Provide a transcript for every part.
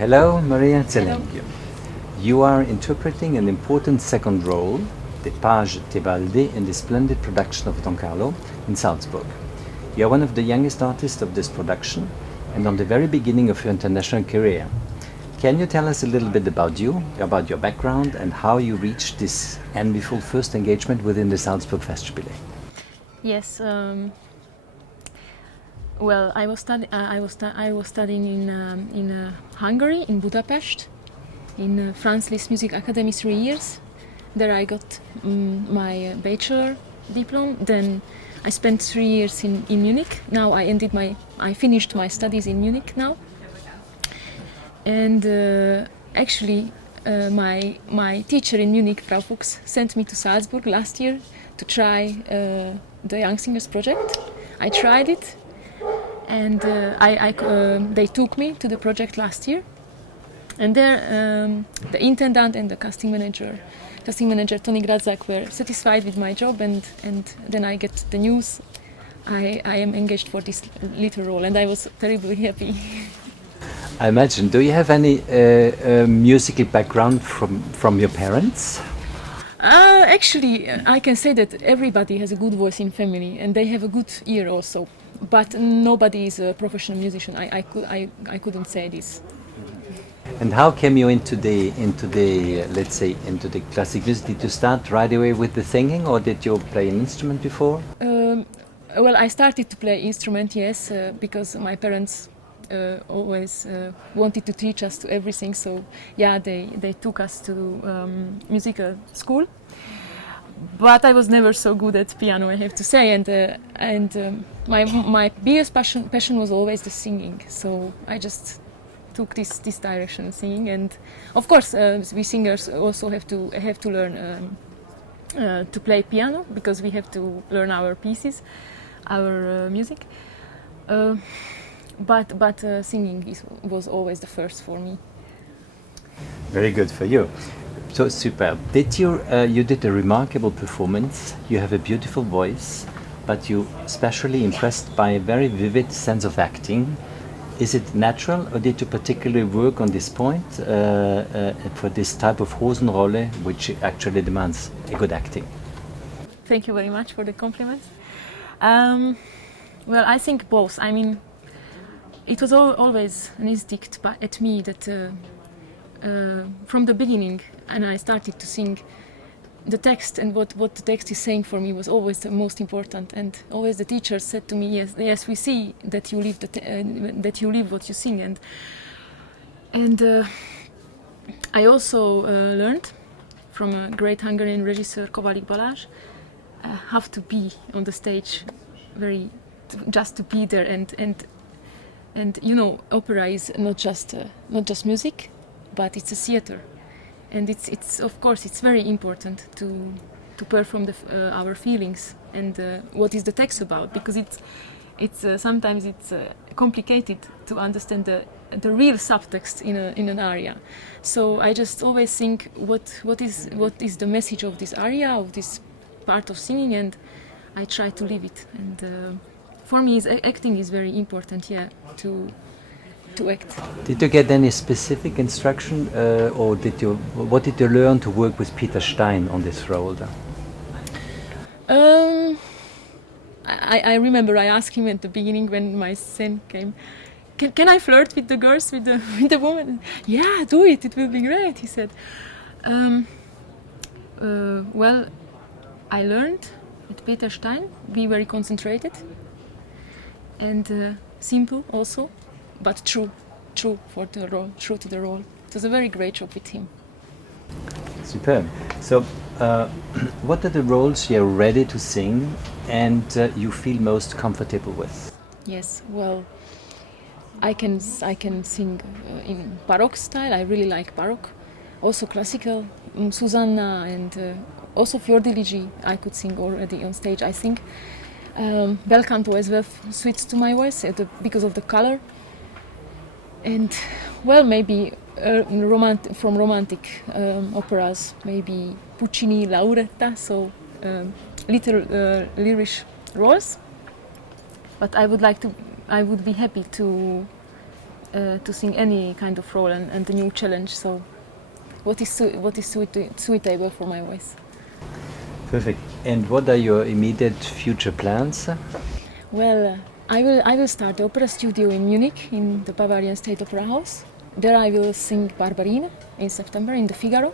Hello, Maria Celeng. You are interpreting an important second role, the Page Tebaldi, in the splendid production of Don Carlo in Salzburg. You are one of the youngest artists of this production and on the very beginning of your international career. Can you tell us a little bit about you, about your background, and how you reached this enviable first engagement within the Salzburg Festival? Yes. Well, I was studying in Hungary, in Budapest, in Franz Liszt Music Academy 3 years. There I got my bachelor diploma. Then I spent 3 years in Munich. Now I finished my studies in Munich now. And actually, my teacher in Munich, Frau Fuchs, sent me to Salzburg last year to try the Young Singers project. I tried it, and they took me to the project last year. And there, the intendant and the casting manager Tony Gradzak were satisfied with my job, and then I get the news I am engaged for this little role, and I was terribly happy. I imagine. Do you have any musical background from your parents? Actually, I can say that everybody has a good voice in family, and they have a good ear also. But nobody is a professional musician. I couldn't say this. And how came you into the let's say into the classic music? Did you start right away with the singing, or did you play an instrument before? Well, I started to play instrument, yes, because my parents always wanted to teach us to everything. So yeah, they took us to musical school. But I was never so good at piano, I have to say, and my biggest passion was always the singing. So I just took this direction, singing, and of course we singers also have to learn to play piano, because we have to learn our pieces, our music. But singing was always the first for me. Very good for you. So superb. You did a remarkable performance. You have a beautiful voice, but you especially impressed by a very vivid sense of acting. Is it natural, or did you particularly work on this point for this type of Hosenrolle, which actually demands a good acting? Thank you very much for the compliments. Well, I think both. I mean, it was always an instinct at me that from the beginning, and I started to sing, the text and what the text is saying for me was always the most important. And always the teachers said to me, yes, we see that you live that you live what you sing. And I also learned from a great Hungarian regisseur, Kovalik Balázs, how to be on the stage, just to be there. And you know, opera is not just music, but it's a theater. And it's of course it's very important to perform our feelings and what is the text about, because it's sometimes it's complicated to understand the real subtext in an aria. So I just always think what is the message of this aria, of this part of singing, and I try to live it. And for me, acting is very important. Yeah, to act. Did you get any specific instruction, or what did you learn to work with Peter Stein on this role? I remember I asked him at the beginning when my scene came, can I flirt with the girls, with the woman? Yeah, do it. It will be great, he said. Well, I learned with Peter Stein, be very concentrated and simple also, but true for the role, true to the role. It was a very great job with him. Superb. So, what are the roles you're ready to sing and you feel most comfortable with? Yes, well, I can sing in Baroque style. I really like Baroque. Also classical, Susanna, and also Fior di Ligi. I could sing already on stage, I think. Bel canto as well suits to my voice because of the color. And well, maybe from romantic operas, maybe Puccini, Lauretta, so little lyric roles. But I would be happy to to sing any kind of role and a new challenge. So, what is suitable for my voice? Perfect. And what are your immediate future plans? Well, I will start the opera studio in Munich in the Bavarian State Opera House. There I will sing Barbarina in September in the Figaro.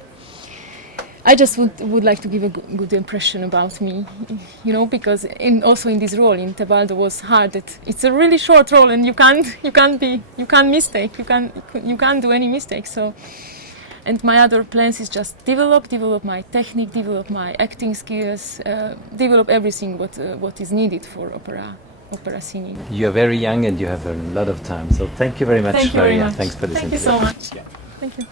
I just would like to give a good impression about me, you know, because also in this role in Tebaldo was hard. That it's a really short role and you can't do any mistakes. So, and my other plans is just develop my technique, develop my acting skills, develop everything what is needed for opera singing. You are very young and you have a lot of time. So thank you very much, Thank you very Maria. much. Thanks for this Thank you interview. so much. Yeah. Thank you.